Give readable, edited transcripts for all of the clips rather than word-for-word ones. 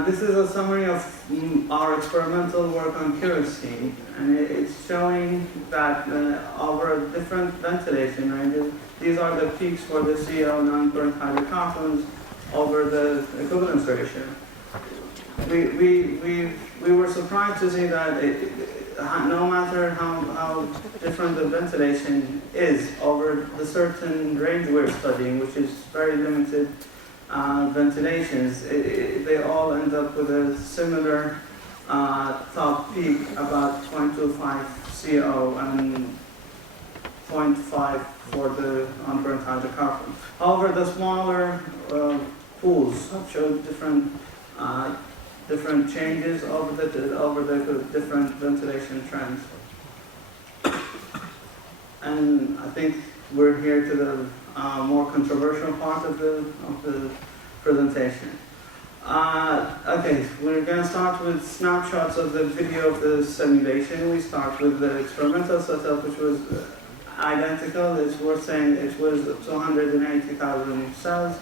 This is a summary of our experimental work on kerosene, and it's showing that over different ventilation ranges, these are the peaks for the CO non-burnt hydrocarbons over the equivalence ratio. We were surprised to see that no matter how different the ventilation is over the certain range we're studying, which is very limited ventilations, they all end up with a similar top peak, about 0.25 CO and 0.5 for the unburnt hydrocarbon. However, the smaller pools show different changes over the different ventilation trends. And I think we're here to the more controversial part of the presentation. Okay, we're going to start with snapshots of the video of the simulation. We start with the experimental setup, which was identical. It's worth saying it was 280,000 cells,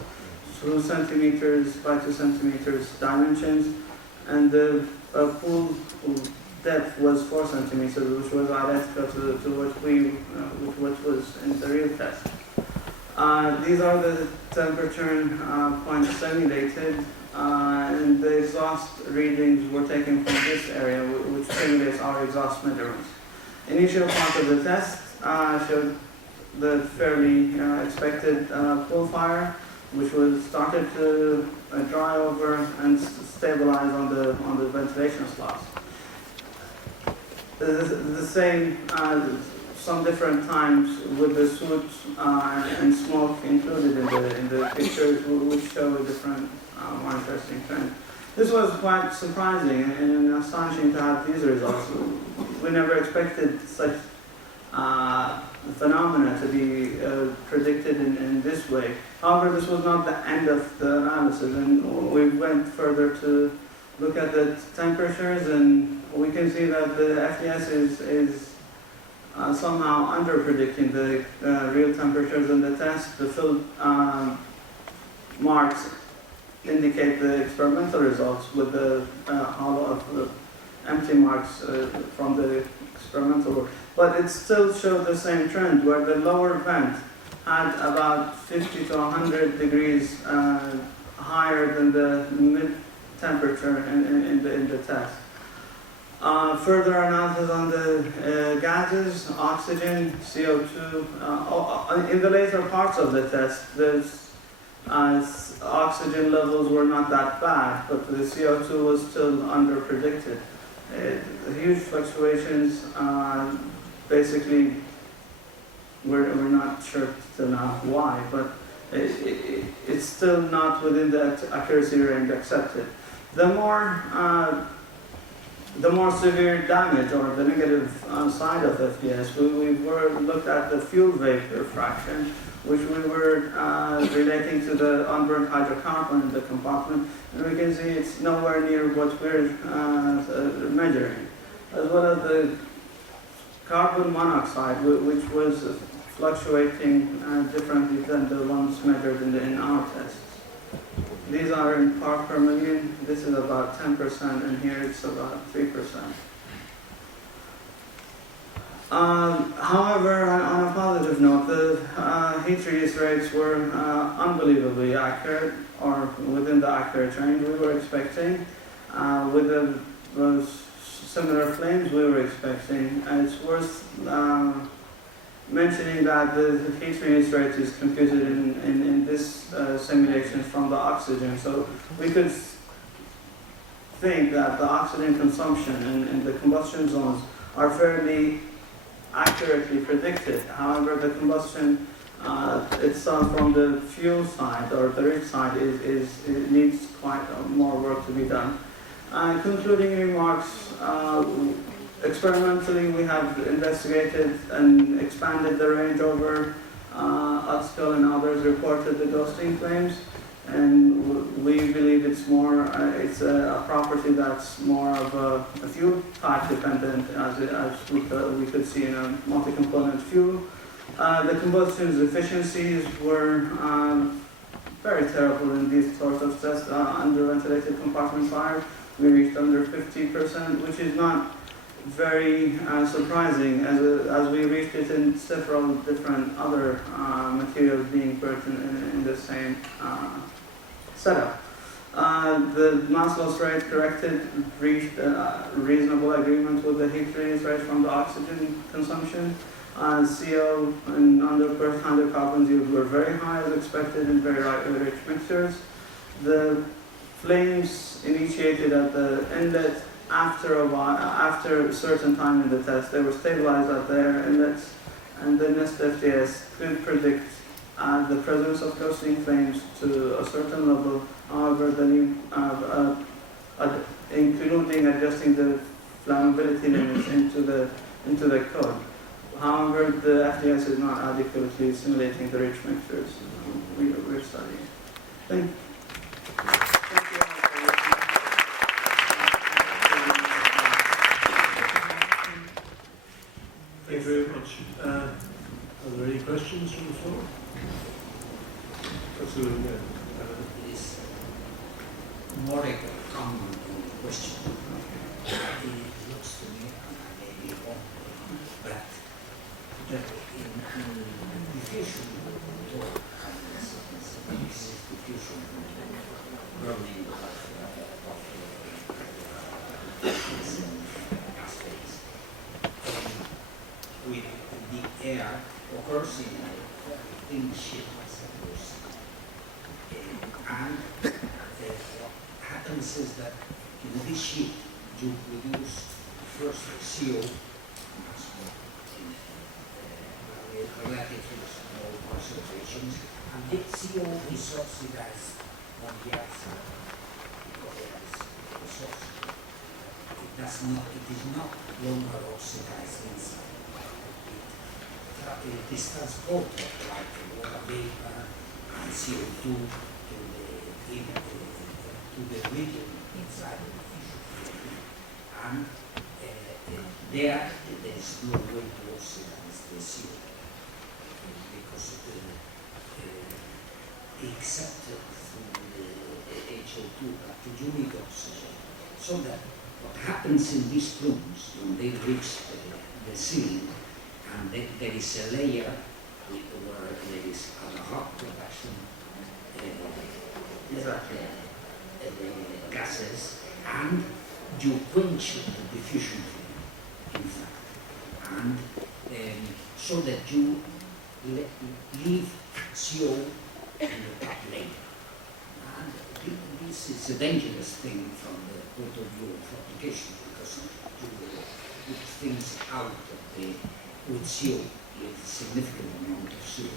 2 centimeters by 2 centimeters dimensions, and the pool depth was 4 centimeters, which was identical to what was in the real test. These are the temperature points simulated, and the exhaust readings were taken from this area, which simulates our exhaust measurements. Initial part of the test showed the fairly expected pool fire, which was started to dry over and stabilize on the ventilation slots. The same, some different times with the soot and smoke included in the pictures, which show a different, more interesting trend. This was quite surprising and astonishing to have these results. We never expected such phenomena to be predicted in this way. However, this was not the end of the analysis, and we went further to look at the temperatures, and we can see that the FDS is somehow under-predicting the real temperatures in the test. The filled marks indicate the experimental results, with the hollow of the empty marks from the experimental work. But it still showed the same trend, where the lower vent had about 50 to 100 degrees higher than the mid temperature in the test. Further analysis on the gases, oxygen, CO2. In the later parts of the test, oxygen levels were not that bad, but the CO2 was still under-predicted. Huge fluctuations. Basically, we're not sure till now why, but it's still not within the accuracy range accepted. The more severe damage, or the negative side of FDS, we looked at the fuel vapor fraction, which we were relating to the unburnt hydrocarbon in the compartment, and we can see it's nowhere near what we're measuring, as well as the carbon monoxide, which was fluctuating differently than the ones measured in our tests. These are in part per million. This is about 10%, and here it's about 3%. However, on a positive note, the heat release rates were unbelievably accurate, or within the accurate range we were expecting, with those similar flames we were expecting. And it's worth mentioning that the heat release rate is computed in this simulation from the oxygen. So we could think that the oxygen consumption in the combustion zones are fairly accurately predicted. However, the combustion itself from the fuel side, or the rig side, it needs quite more work to be done. Concluding remarks. Experimentally, we have investigated and expanded the range over Utskel and others reported the ghosting claims, and we believe it's a property that's more of a fuel type dependent, as we could see in a multi-component fuel. The combustion efficiencies were very terrible in these sorts of tests. Under ventilated compartment fire, we reached under 50%, which is not very surprising, as we reached it in several different other materials being burnt in the same setup. The mass loss rate corrected reached a reasonable agreement with the heat release rate from the oxygen consumption. CO and under per hydrocarbons yields were very high as expected in very rich mixtures. The flames initiated at the inlet after a certain time in the test. They were stabilized at their inlets, and the NIST FTS could predict the presence of kerosene flames to a certain level. However, including adjusting the flammability limits into the code. However, the FTS is not adequately simulating the rich mixtures we're studying. Thank you. Thank you very much. Are there any questions from the floor? Absolutely. It is more like a common question. It looks to me, and I may be wrong, but that in diffusion work, diffusion burning of gas phase, with the air occurs in a thin sheet, and what happens is that in this sheet you produce first CO in relatively small concentrations, and this CO is oxidized on the outside because it is oxidized. It is not longer oxidized inside. It is transported like water vapor and CO2 to the region inside the diffusion flame, and there is no way to oxidize the CO2 because except through the HO2, but you need oxygen. So that what happens in these plumes when they reach the ceiling, and there is a layer where there is hot production gases, and you quench the diffusion flame, in fact, and so that you leave CO in the top layer. And this is a dangerous thing from the point of view of application, because you put things out of with CO, with a significant amount of CO.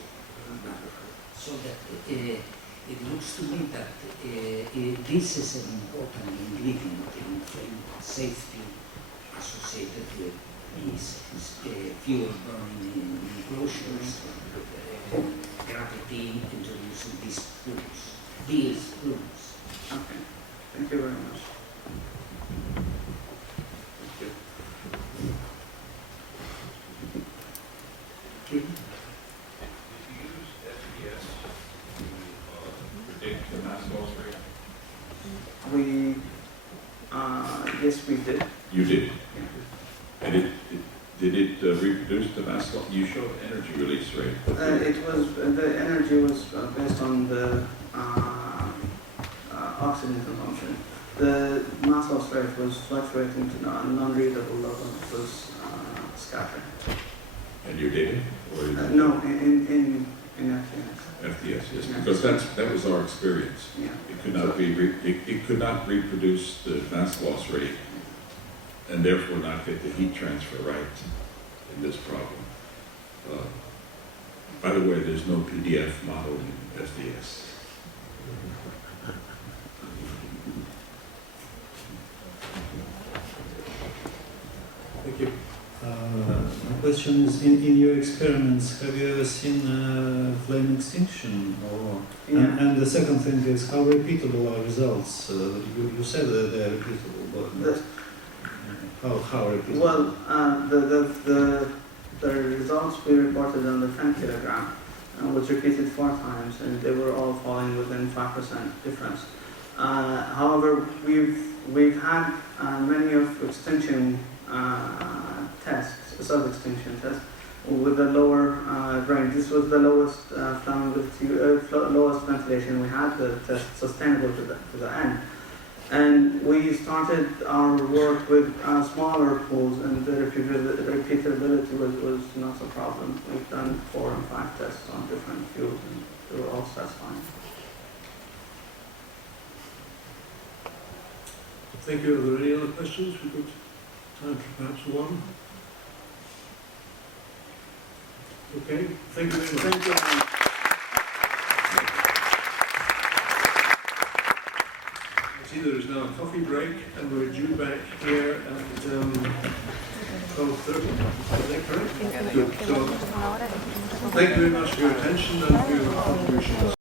So that it looks to me that this is an important ingredient in flame safety associated with these fuel burning enclosures, gravity introducing these plumes. Okay, thank you very much. Thank you. Did you use SPS to predict the mass loss rate? Yes, we did. You did. Yeah. And did it reproduce the mass loss? You showed energy release rate. The energy was based on the oxygen consumption. The mass loss rate was fluctuating to a non-readable level. It was scattering. And you did it? Or No, in FTS. FTS, yes, Yeah. because that was our experience. Yeah. It could not it could not reproduce the mass loss rate, and therefore not get the heat transfer right in this problem. By the way, there's no PDF model in FTS. Thank you. My question is, in your experiments, have you ever seen flame extinction? Yeah. And the second thing is, how repeatable are results? You said that they are repeatable, but how repeatable? Well, the results we reported on the 10 kilogram was repeated 4 times, and they were all falling within 5% difference. However, we've had many of extinction tests, sub-extinction tests, with the lower range. This was the lowest lowest ventilation we had, the test sustainable to the end. And we started our work with smaller pools, and the repeatability was not a problem. We've done 4 and 5 tests on different fuels, and they were all satisfying. Thank you. Are there any other questions? We've got time for perhaps one. Okay, thank you very much. Thank you. I see there is now a coffee break, and we're due back here at 12:30. Is that correct? Good. So, thank you very much for your attention and for your contributions.